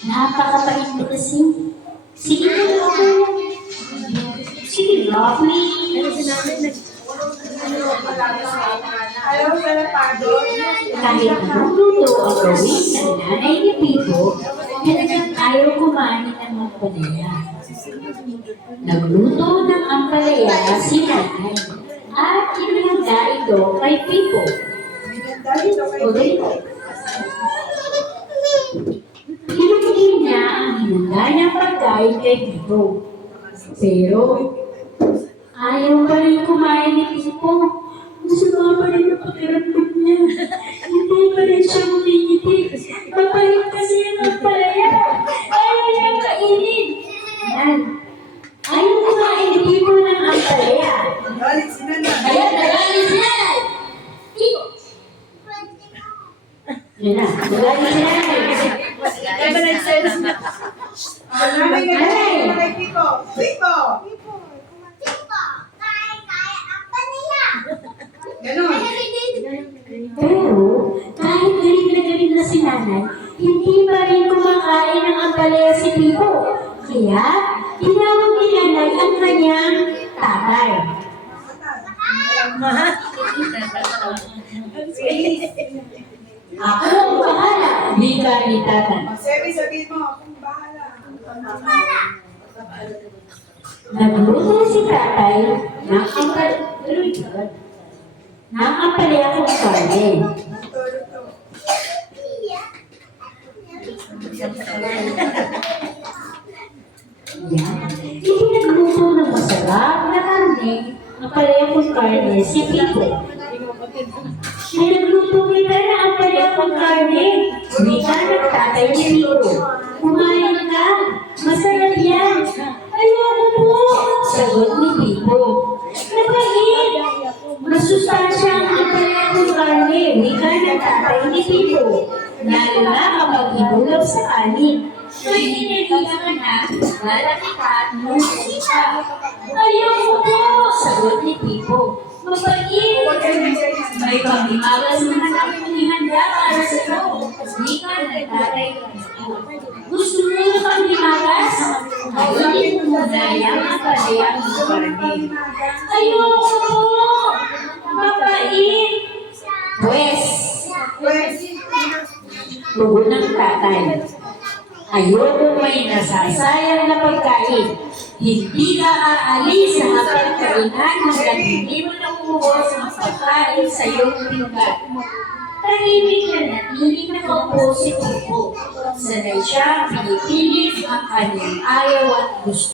Napakapait mo kasi. Sige na lang. Sige, lovely. Kahit anong luto ang gawin ng nanay ni Pipo, talagang ayaw kumain ng ampalaya. Nagluto ng ampalaya si nanay at inihanda ito kay Pipo. Pinagili niya ang hinanda niyang pagkain kay Pipo. Pero ayaw pa rin kumain ni Pipo. Masama pa rin ang pakiramdam niya. Hindi pa rin siya umingiti. Mapahit kasi ang ampalaya. Ayaw niyang kainin. Yan. Ayaw kumain ni Pipo ng ampalaya. Kaya nagalit si nanay. Pipo. Yan na. Nagalit si nanay. Pero, kahit galing na si nanay, hindi pa rin kumakain ng ampalaya si Pipo. Kaya, tinawag ni nanay ang kanyang tatay. Ako ang bahala, wika ni tatay. Sabihin mo, akong bahala. Nagluto si tatay ng ampalaya kung karne. Yan. Ipinagluto ng masarap na karne, ampalaya kung karne si Pipo. Pinagluto kita na ampalaya kung karne. Wika ng tatay ni Pipo. Kumain ka, masarap yan. Ayoko po, sagot ni Pipo. Napahit, masustansya ang ampalaya kung karne. Wika ng tatay ni Pipo. Lalo na kapag hinulog sa kanin. May hinilihan ka na, lalaki ka at musi ka. Ayoko po, sagot ni Pipo. Mapahit, may pamimagas naman ang inihanda para sa iyo. Wika ng tatay ni Pipo. Gusto mo yung pamimagas? Kainin mo muna yung ampalaya kung karne. Ayoko po, mapahit. Pwes, tugon ng tatay. Ayoko may nasasayang na pagkain. Hindi ka aalis sa hapang kainan hanggang hindi mo nakuha sa pagkain sa iyong pinggan. Tahimik na natiling nakaupo si Pipo. Sanay siya pinipilit ang kanyang ayaw at gusto.